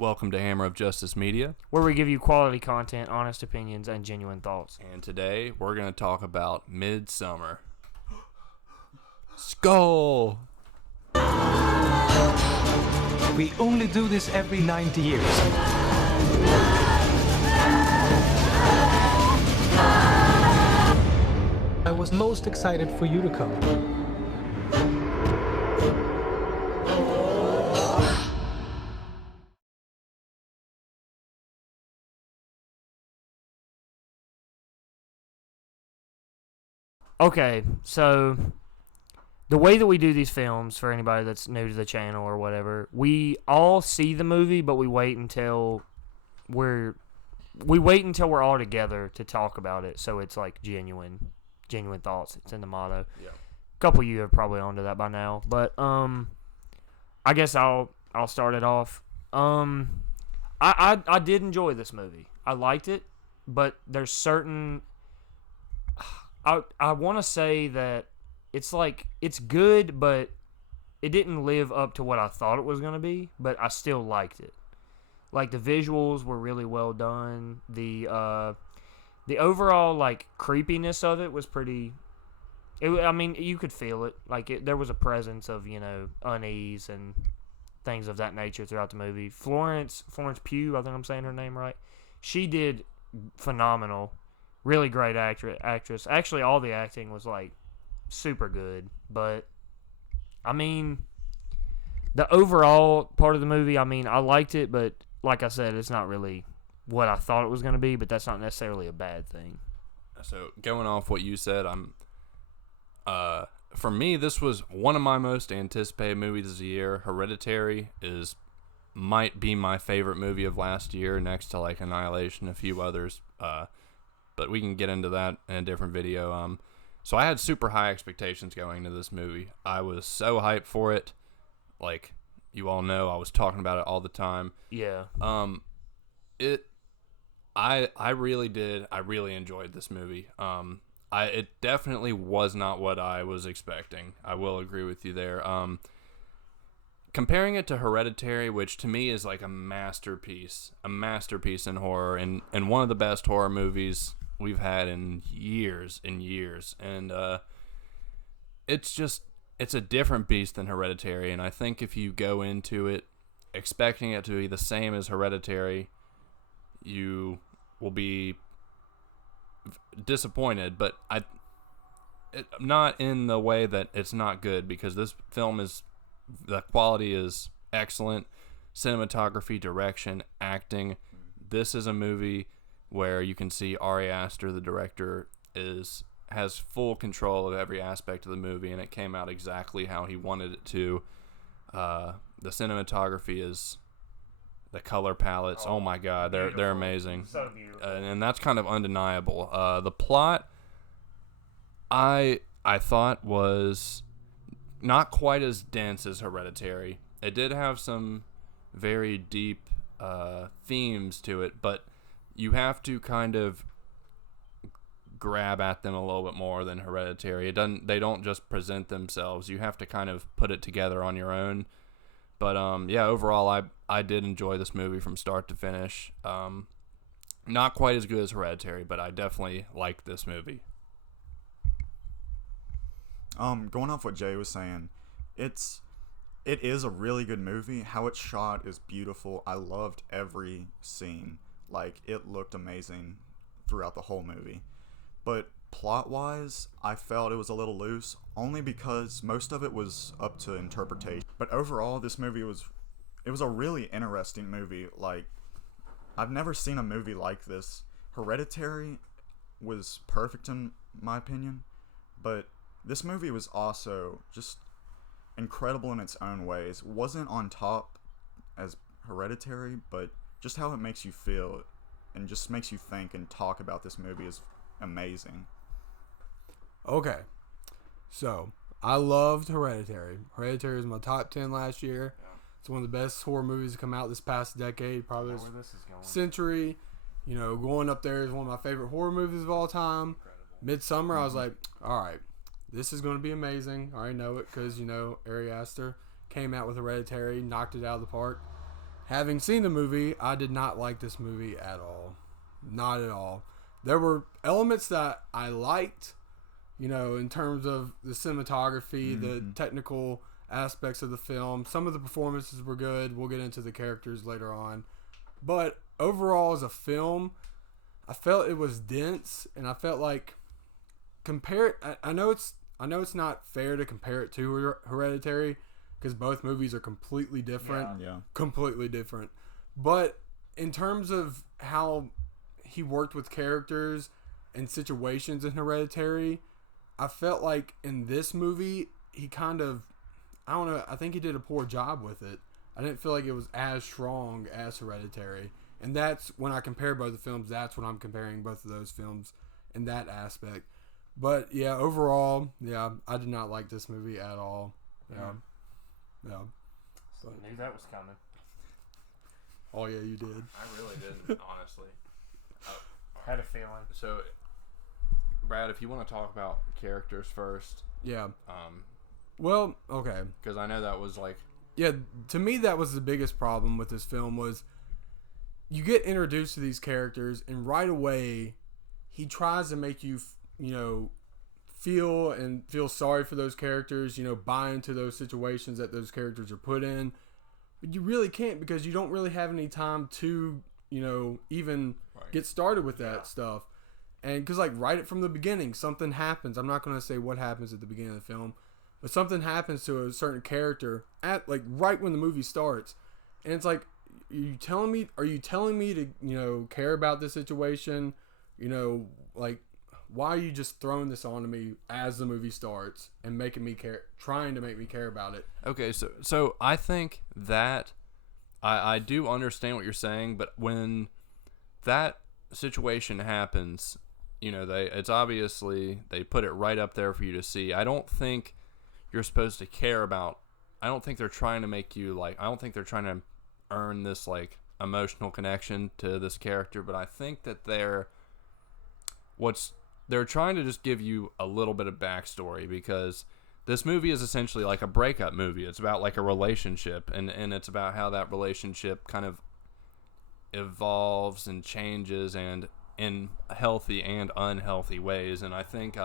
Welcome to Hammer of Justice Media. Where we give you quality content, honest opinions, and genuine thoughts. And today we're going to talk about Midsommar. Skull! We only do this every 90 years. I was most excited for you to come. Okay, so the way that we do these films, for anybody that's new to the channel or whatever, we all see the movie, but we wait until we're all together to talk about it. So it's like genuine thoughts. It's in the motto. Yeah. A couple of you are probably onto that by now, but I guess I'll start it off. I did enjoy this movie. I liked it, but there's certain. I want to say that it's good, but it didn't live up to what I thought it was going to be, but I still liked it. Like, the visuals were really well done. The overall, like, creepiness of it was pretty... you could feel it. Like, there was a presence of, unease and things of that nature throughout the movie. Florence Pugh, I think I'm saying her name right. She did phenomenal. Really great actress. Actually, all the acting was, like, super good. But, the overall part of the movie, I liked it, but like I said, it's not really what I thought it was going to be, but that's not necessarily a bad thing. So, going off what you said, for me, this was one of my most anticipated movies of the year. Hereditary might be my favorite movie of last year, next to, like, Annihilation, a few others. But we can get into that in a different video. So I had super high expectations going into this movie. I was so hyped for it. Like, you all know, I was talking about it all the time. Yeah. I really did. I really enjoyed this movie. It definitely was not what I was expecting. I will agree with you there. Comparing it to Hereditary, which to me is like a masterpiece in horror, and one of the best horror movies we've had in years and years. And it's a different beast than Hereditary, and I think if you go into it expecting it to be the same as Hereditary, you will be disappointed. But not in the way that it's not good, because this film the quality is excellent. Cinematography, direction, acting. This is a movie where you can see Ari Aster, the director, has full control of every aspect of the movie, and it came out exactly how he wanted it to. The cinematography the color palettes. Oh my God, they're amazing. So beautiful. And that's kind of undeniable. The plot, I thought was not quite as dense as Hereditary. It did have some very deep themes to it, but you have to kind of grab at them a little bit more than Hereditary. They don't just present themselves. You have to kind of put it together on your own. But overall, I did enjoy this movie from start to finish. Not quite as good as Hereditary, but I definitely liked this movie. Going off what Jay was saying, it is a really good movie. How it's shot is beautiful. I loved every scene. Like, it looked amazing throughout the whole movie. But plot-wise, I felt it was a little loose, only because most of it was up to interpretation. But overall, this movie was a really interesting movie. Like, I've never seen a movie like this. Hereditary was perfect in my opinion, but this movie was also just incredible in its own ways. It wasn't on top as Hereditary, but just how it makes you feel and just makes you think and talk about this movie is amazing. Okay, so I loved Hereditary. Hereditary was my top 10 last year. Yeah. It's one of the best horror movies to come out this past decade, probably this century. Going up there is one of my favorite horror movies of all time. Midsommar, I was like, all right, this is going to be amazing. I already know it because, Ari Aster came out with Hereditary, knocked it out of the park. having seen the movie, I did not like this movie at all. Not at all. There were elements that I liked, in terms of the cinematography, the technical aspects of the film. Some of the performances were good. We'll get into the characters later on. But overall, as a film, I felt it was dense, and I felt like I know it's not fair to compare it to Hereditary, because both movies are completely different. Yeah. Completely different. But in terms of how he worked with characters and situations in Hereditary, I felt like in this movie, he kind of, I don't know, I think he did a poor job with it. I didn't feel like it was as strong as Hereditary. And that's, when I compare both the films, that's when I'm comparing both of those films in that aspect. But, yeah, overall, yeah, I did not like this movie at all. Yeah. Yeah. I knew that was coming. Oh, yeah, you did. I really didn't, honestly. Had a feeling. So, Brad, if you want to talk about characters first. Yeah. Well, okay. Because I know that was like... Yeah, to me, that was the biggest problem with this film was you get introduced to these characters, and right away, he tries to make you, feel sorry for those characters, buy into those situations that those characters are put in. But you really can't, because you don't really have any time to, even get started with that stuff. And because, right from the beginning, something happens. I'm not going to say what happens at the beginning of the film, but something happens to a certain character at, right when the movie starts. And it's like, are you telling me to, care about this situation? Why are you just throwing this on to me as the movie starts and making me care, trying to make me care about it? Okay, so I think that I do understand what you're saying, but when that situation happens, it's obviously they put it right up there for you to see. I don't think you're supposed to care about. I don't think they're trying to make you I don't think they're trying to earn this emotional connection to this character, but I think that they're trying to just give you a little bit of backstory, because this movie is essentially like a breakup movie. It's about a relationship, and it's about how that relationship kind of evolves and changes, and in healthy and unhealthy ways. And I think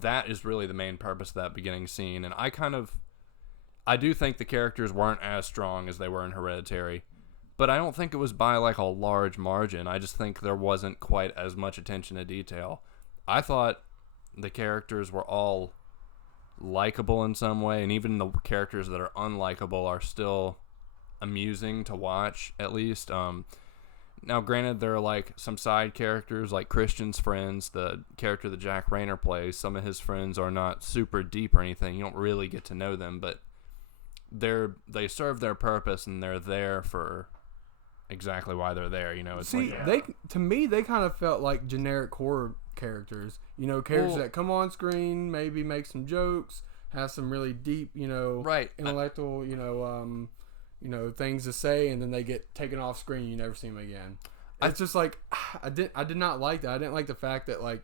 that is really the main purpose of that beginning scene. And I do think the characters weren't as strong as they were in Hereditary, but I don't think it was by a large margin. I just think there wasn't quite as much attention to detail. I thought the characters were all likable in some way, and even the characters that are unlikable are still amusing to watch, at least. Now, granted, there are some side characters, like Christian's friends, the character that Jack Rayner plays. Some of his friends are not super deep or anything. You don't really get to know them, but they serve their purpose, and they're there for exactly why they're there. It's to me, they kind of felt like generic horror characters. Characters that come on screen, maybe make some jokes, have some really deep, right, intellectual, things to say, and then they get taken off screen. You never see them again. It's just I did not like that. I didn't like the fact that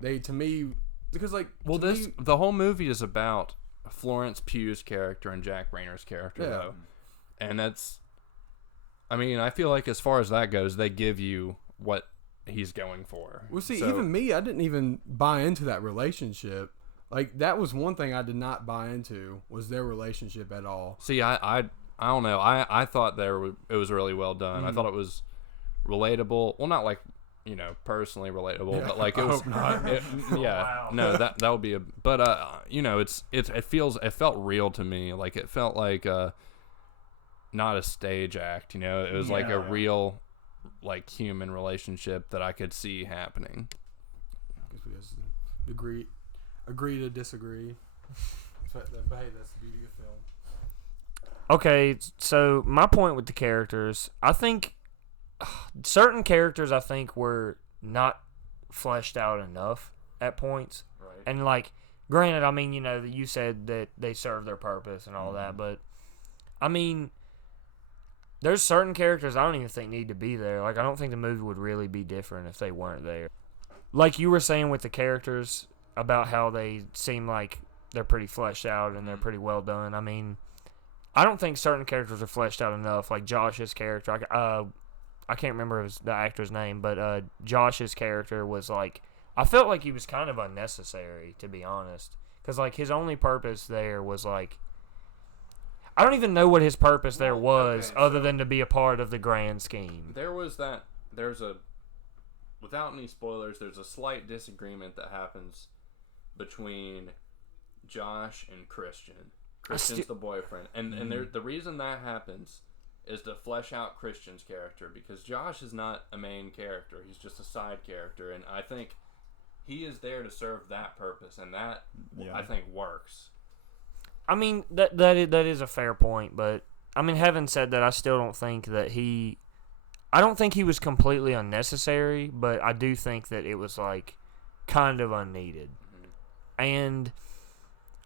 they, to me, because the whole movie is about Florence Pugh's character and Jack Rayner's character, though, and that's. I mean, I feel like as far as that goes, they give you what he's going for. Well, see, even me, I didn't even buy into that relationship. That was one thing I did not buy into, was their relationship at all. See, I don't know. I thought it was really well done. I thought it was relatable. Well, not personally relatable, but it was. Wow. No, that would be a. But it felt real to me. It felt like not a stage act. It was a real, human relationship that I could see happening. Because we just agree to disagree. But hey, that's the beauty of film. Okay, so my point with the characters, I think certain characters were not fleshed out enough at points. Right. And granted, I mean, you said that they serve their purpose and all that, but I mean, there's certain characters I don't even think need to be there. I don't think the movie would really be different if they weren't there. Like you were saying with the characters about how they seem like they're pretty fleshed out and they're pretty well done. I mean, I don't think certain characters are fleshed out enough. Like Josh's character, I can't remember the actor's name, but Josh's character was like, I felt like he was kind of unnecessary, to be honest, because like his only purpose there was like, I don't even know what his purpose there was, other than to be a part of the grand scheme. Without any spoilers, there's a slight disagreement that happens between Josh and Christian. Christian's the boyfriend. And the reason that happens is to flesh out Christian's character, because Josh is not a main character. He's just a side character. And I think he is there to serve that purpose, and that, I think, works. I mean, that is a fair point, but, I mean, having said that, I still don't think that I don't think he was completely unnecessary, but I do think that it was, like, kind of unneeded. Mm-hmm. And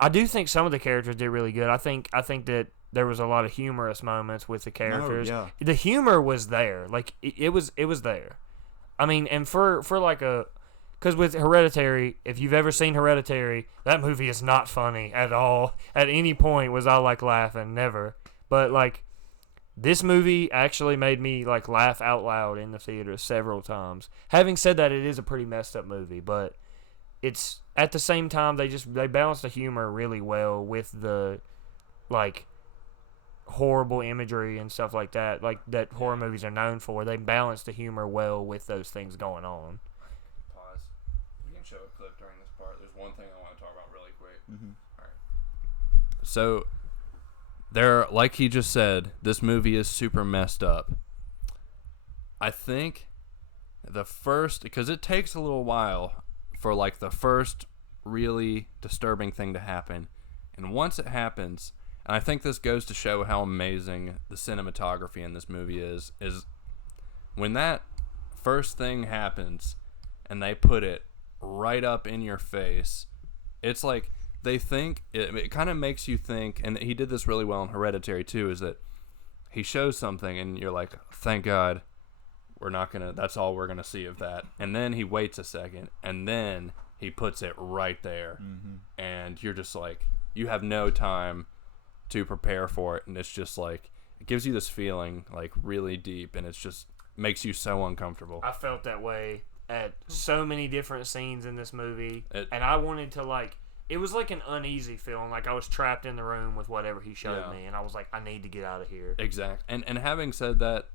I do think some of the characters did really good. I think that there was a lot of humorous moments with the characters. No, yeah. The humor was there. Like, it was there. I mean, and for like because with Hereditary, if you've ever seen Hereditary, that movie is not funny at all. At any point was I, like, laughing. Never. But, like, this movie actually made me, like, laugh out loud in the theater several times. Having said that, it is a pretty messed up movie, but it's, at the same time, they balance the humor really well with the, like, horrible imagery and stuff like that horror movies are known for. They balance the humor well with those things going on. Pause. We can show a clip during this part. There's one thing I want to talk about really quick. Mm-hmm. All right. So, like he just said, this movie is super messed up. I think because it takes a little while for, like, the first really disturbing thing to happen. And once it happens, and I think this goes to show how amazing the cinematography in this movie is when that first thing happens and they put it right up in your face, it's like they think, it kind of makes you think, and he did this really well in Hereditary too, is that he shows something and you're like, thank God, that's all we're gonna see of that. And then he waits a second, and then he puts it right there. Mm-hmm. And you're just like, you have no time to prepare for it, and it's just like, it gives you this feeling, like, really deep, and it's just makes you so uncomfortable. I felt that way at so many different scenes in this movie, and I wanted to, like, it was like an uneasy feeling, like I was trapped in the room with whatever he showed me, and I was like, I need to get out of here. Exactly. And having said that,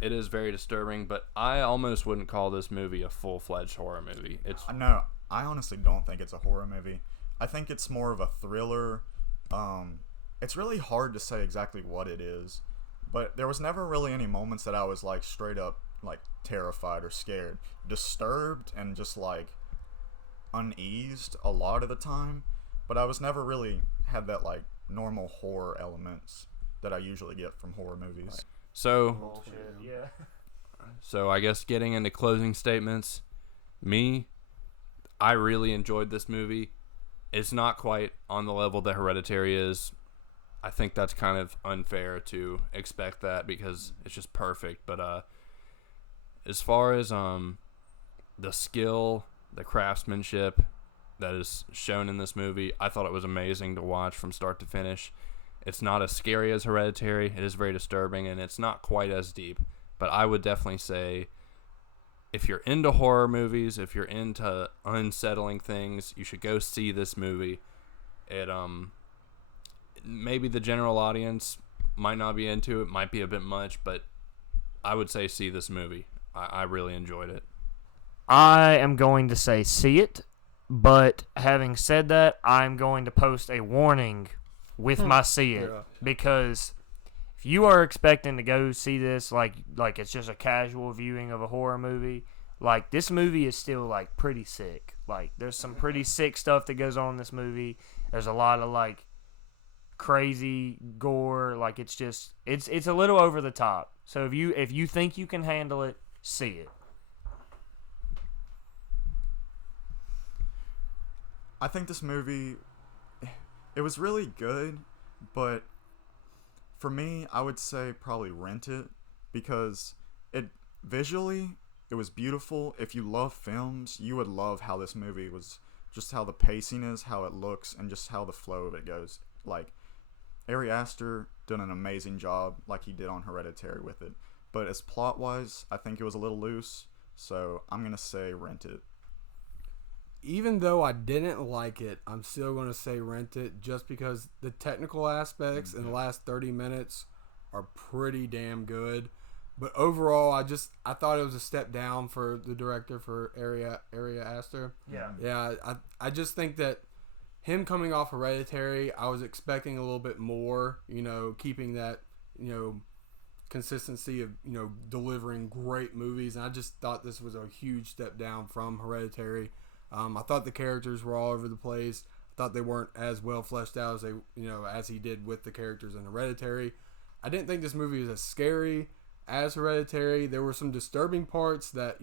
it is very disturbing, but I almost wouldn't call this movie a full-fledged horror movie. No, I honestly don't think it's a horror movie. I think it's more of a thriller. It's really hard to say exactly what it is, but there was never really any moments that I was, like, straight up, like, terrified or scared. Disturbed and just, like, uneased a lot of the time, but I was never really had that, like, normal horror elements that I usually get from horror movies. So I guess getting into closing statements, I really enjoyed this movie. It's not quite on the level that Hereditary is. I think that's kind of unfair to expect that because it's just perfect. But as far as the skill, the craftsmanship that is shown in this movie, I thought it was amazing to watch from start to finish. It's not as scary as Hereditary. It is very disturbing, and it's not quite as deep. But I would definitely say, if you're into horror movies, if you're into unsettling things, you should go see this movie. It maybe the general audience might not be into it, might be a bit much, but I would say see this movie. I really enjoyed it. I am going to say see it, but having said that, I'm going to post a warning with my see it, because if you are expecting to go see this like it's just a casual viewing of a horror movie, like, this movie is still, like, pretty sick. Like, there's some pretty sick stuff that goes on in this movie. There's a lot of, like, crazy gore. Like, it's just it's a little over the top. So if you think you can handle it, see it. I think this movie, it was really good, but for me, I would say probably rent it, because it visually, it was beautiful. If you love films, you would love how this movie was, just how the pacing is, how it looks, and just how the flow of it goes. Like, Ari Aster did an amazing job, like he did on Hereditary with it. But as plot wise, I think it was a little loose. So I'm gonna say rent it. Even though I didn't like it, I'm still going to say rent it just because the technical aspects in the last 30 minutes are pretty damn good. But overall, I thought it was a step down for the director, for Ari Aster. Yeah, I just think that him coming off Hereditary, I was expecting a little bit more, keeping that, consistency of, delivering great movies. And I just thought this was a huge step down from Hereditary. I thought the characters were all over the place. I thought they weren't as well fleshed out as as he did with the characters in Hereditary. I didn't think this movie was as scary as Hereditary. There were some disturbing parts that,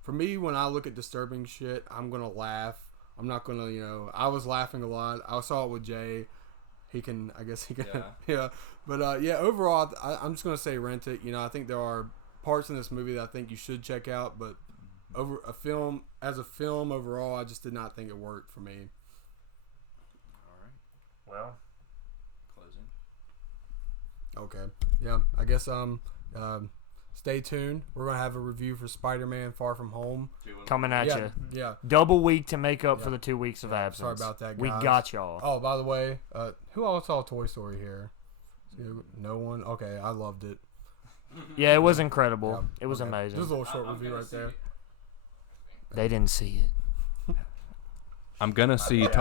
for me, when I look at disturbing shit, I'm going to laugh. I'm not going to, I was laughing a lot. I saw it with Jay. He can. Yeah. But, overall, I'm just going to say rent it. I think there are parts in this movie that I think you should check out, but as a film overall, I just did not think it worked for me. All right. Well, closing. Okay. Yeah. I guess stay tuned. We're gonna have a review for Spider-Man: Far From Home coming at you. Yeah. Double week to make up for the 2 weeks of absence. Sorry about that, guys. We got y'all. Oh, by the way, who all saw Toy Story here? No one. Okay, I loved it. Yeah, it was incredible. Yeah. It was amazing. Just a little short review right there. They didn't see it. I'm gonna see it.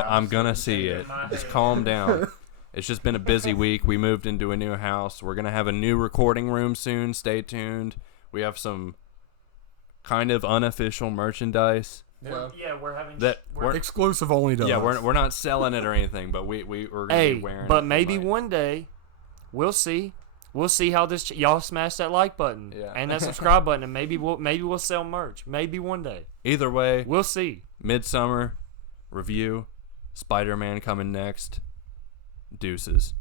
Just calm down. It's just been a busy week. We moved into a new house. We're gonna have a new recording room soon. Stay tuned. We have some kind of unofficial merchandise. We're having we're exclusive only to us. Yeah, we're not selling it or anything, but we're gonna be wearing it. But maybe one day, we'll see. We'll see how this y'all smash that like button and that subscribe button, and maybe we'll sell merch. Maybe one day. Either way, we'll see. Midsommar review, Spider-Man coming next. Deuces.